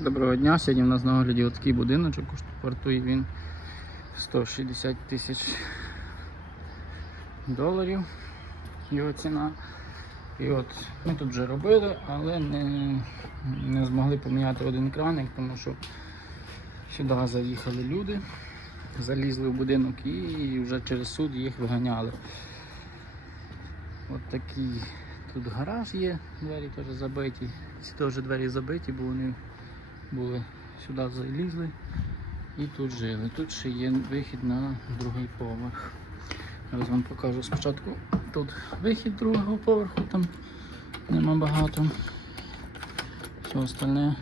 Доброго дня. Сьогодні в нас на огляді отакий будиночок. Вартує він 160 тисяч доларів. Його ціна. І от ми тут вже робили, але не, не змогли поміняти один краник, тому що сюди заїхали люди, залізли в будинок і вже через суд їх виганяли. От такий тут гараж є, двері теж забиті. Ці теж двері забиті, бо вони були сюди залізли і тут жили. Тут ще є вихід на другий поверх. Зараз вам покажу спочатку тут вихід другого поверху, там нема багато. Все остальне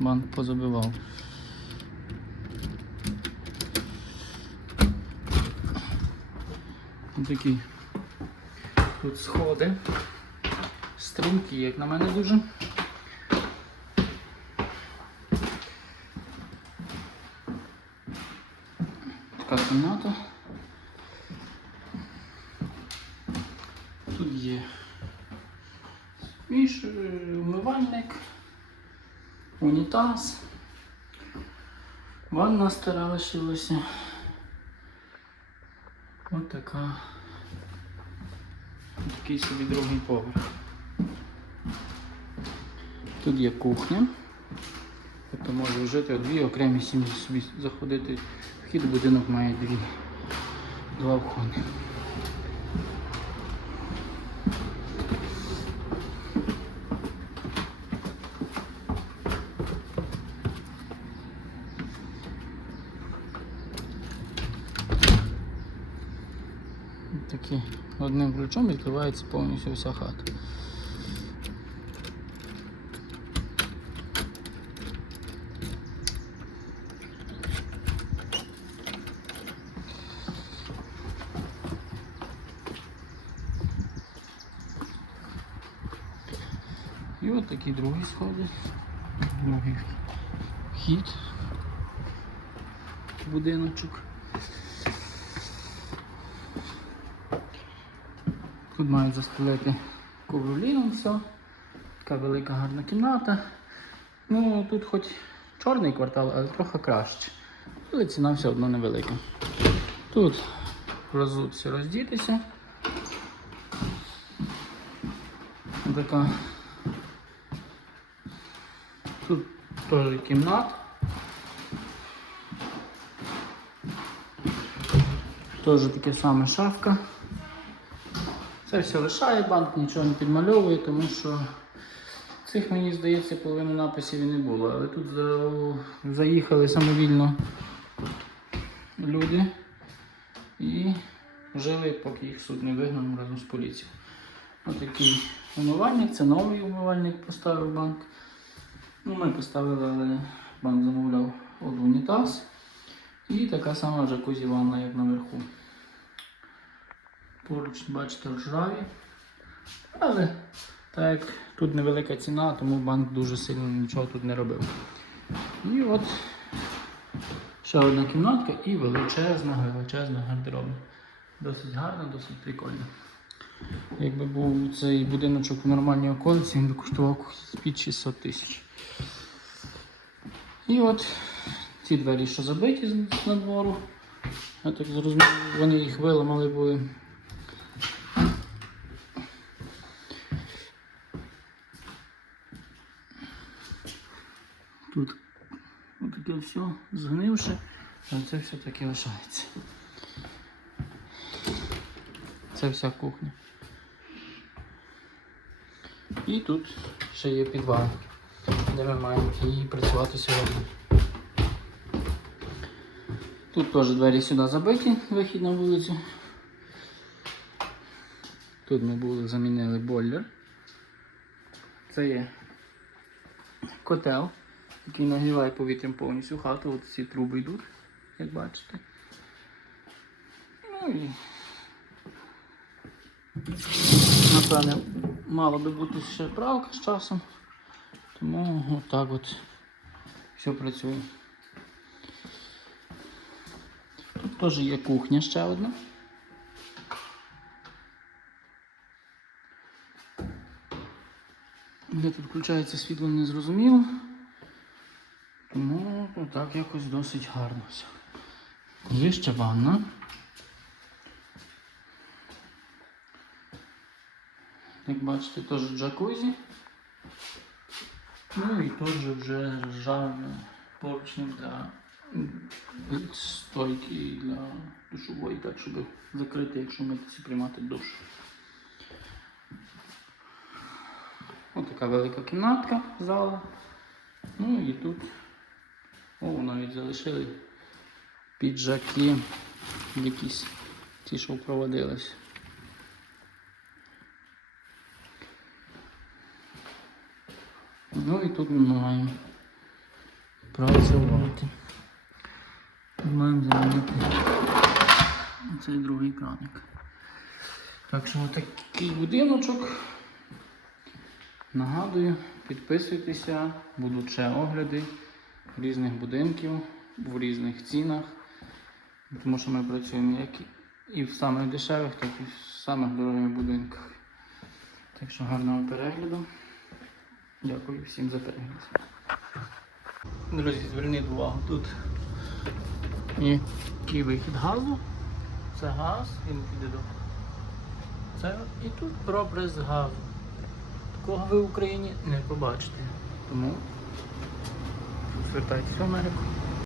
банк позабивав. Ось Такі тут сходи. Стрімкі, як на мене дуже. Така кімната. Тут є між вмивальник, унітаз. Ванна стара лишилася. Ось така. Такий собі другий поверх. Тут є кухня. Тобто може жити дві окремі сім'ї собі заходити. Вхід будинок має дві, два входи. Такі одним ключом відкривається повністю вся хата. І от такі другі сходи. Другий вхід. Будиночок. Тут мають застелити ковроліном все. Така велика гарна кімната. Ну тут хоч чорний квартал, але трохи краще. Але ціна все одно невелика. Тут розуться роздітися. Така. Тут теж кімната. Теж таке саме шафка. Це все лишає банк, нічого не підмальовує, тому що цих, мені здається, половину написів і не було. Але тут за- заїхали самовільно люди і жили, поки їх суд не вигнав разом з поліцією. Ось такий умивальник, це новий умивальник поставив банк. Ну, ми поставили, але банк замовляв от унітаз. І така сама джакузі ванна, як наверху. Поруч, бачите, ржаві. Але так як тут невелика ціна, тому банк дуже сильно нічого тут не робив. І от ще одна кімнатка і величезна, величезна гардеробна. Досить гарна, досить прикольна. Якби був цей будиночок в нормальній околиці, він би коштував під 600 тисяч. І от ці двері, що забиті з надвору. Я так зрозумів, вони їх виламали були. Тут таке все згнивше, але це все таки лишається. Це вся кухня. І тут ще є підвал, де ми маємо і працювати сьогодні. Тут теж двері сюди забиті, вихід на вулицю. Тут ми були, замінили бойлер. Це є котел, який нагріває повітрям повністю хату. От ці труби йдуть, як бачите. Ну і напевне мала би бути ще правка з часом. Тому отак от все працює. Тут теж є кухня ще одна. Де тут включається світло, не зрозуміло. Тому ну, так якось досить гарно все. Є ще ванна. Як бачите, теж джакузі. Ну і тут же вже ржаве поручні для стойки для душової, так щоб закрити, якщо митися приймати душ. Ось така велика кімнатка, зала. Ну і тут о, навіть залишили піджаки якісь ті, що проводились. Ну і тут ми маємо працювати. Тут маємо замінити цей другий краник. Так що отакий будиночок. Нагадую, підписуйтеся, будуть ще огляди різних будинків в різних цінах. Тому що ми працюємо як і в самих дешевих, так і в самих дорогих будинках. Так що гарного перегляду. Дякую всім за перегляд. Друзі, зверніть увагу, тут є і вихід газу. Це газ, він піде до. Це і тут пробриз газу. Такого ви в Україні не побачите. Тому звертайтеся в Америку.